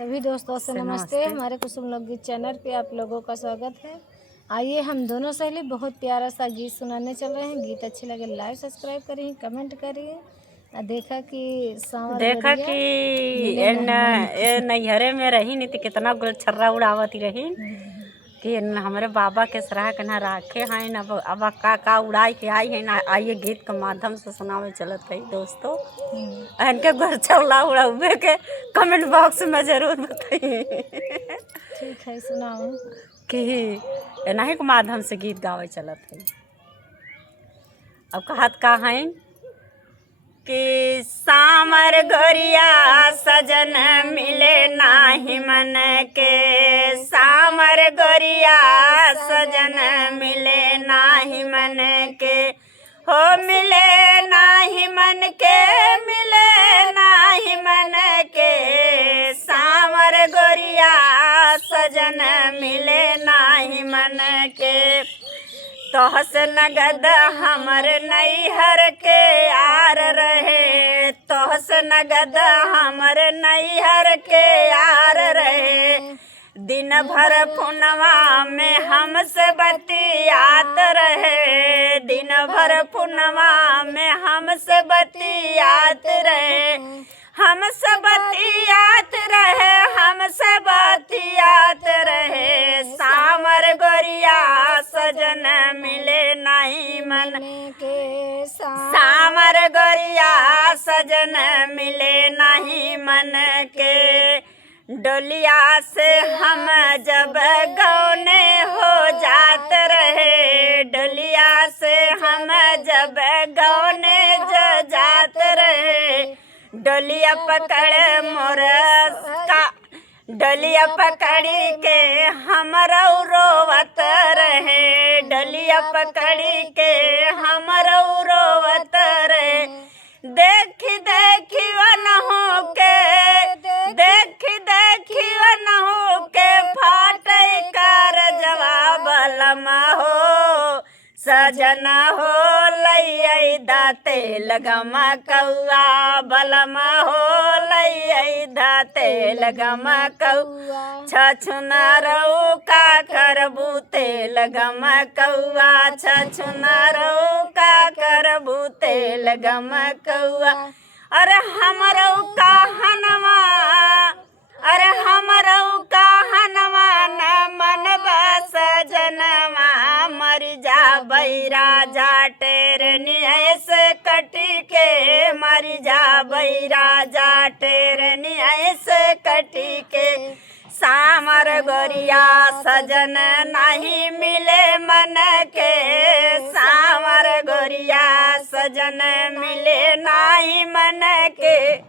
सभी दोस्तों से नमस्ते। हमारे कुसुम लोकगीत चैनल पे आप लोगों का स्वागत है। आइए हम दोनों सहेली बहुत प्यारा सा गीत सुनाने चल रहे हैं। गीत अच्छे लगे लाइक सब्सक्राइब करिए, कमेंट करिए। देखा कि नैहरे में रही नहीं तो कितना गुलछर्रा उड़ावती रही कि हमारे बाबा के सराह कना राखे हैं। अब का उड़ाई के आई है ना। आइए गीत के माध्यम से सुनावे चलत है दोस्तों। इनके गुलछर्रा उड़ावे के कमेंट बॉक्स में जरूर बताइए। ठीक है, सुनाओ कि इन्हीं के माध्यम से गीत गावे चलत है। अब कहत का है कि सामर गोरिया सजन मिले नाही मन के, सामर गोरिया सजन मिले नाही मन के, हो मिले नाही मन के, मिले नाही मन के, सामर गोरिया सजन मिले नाही मन के, तोहस नगद हमर नैहर के यार रहे, तोहस नगद हमर नैहर के यार रहे, दिन भर पुनवा में हमसे बतियात रहे, दिन भर पुनवा में हमसे बतियात रहे, हमसे बतियात रहे, हमसे बतियात रहे, सामर गोरिया सजन मिले नहीं मन के, सामर गोरिया सजन मिले नहीं मन के, डोलिया से हम जब गौने हो जात रहे, डोलिया से हम जब गौने जो जात रहे, डोलिया पकड़ मोर का, डलिया पकड़ी के हम रोवत रहे, डलिया पकड़ी के हम रोवत रहे, देखी देखी वनहु के, देखी देखी वनहु के फाटे कर जवाब लमा हो, सजन हो लई दाते लगम कौआ, बलमा हो लई दाते लगम कौआ, छछुनरऊ का करबू ते लगम कौआ, छछुनरऊ का करबू ते लगम कौआ, अरे हमरऊ का हनवा, अरे हमरऊ का हनवा न मन बस जनवा, मर जा बैरा जा टेरनी ऐसे कटी के, मर जा बैरा जा टेरनी ऐसे कटी के, सामर गोरिया सजन नहीं मिले मन के, सामर गोरिया सजन मिले नहीं मन के।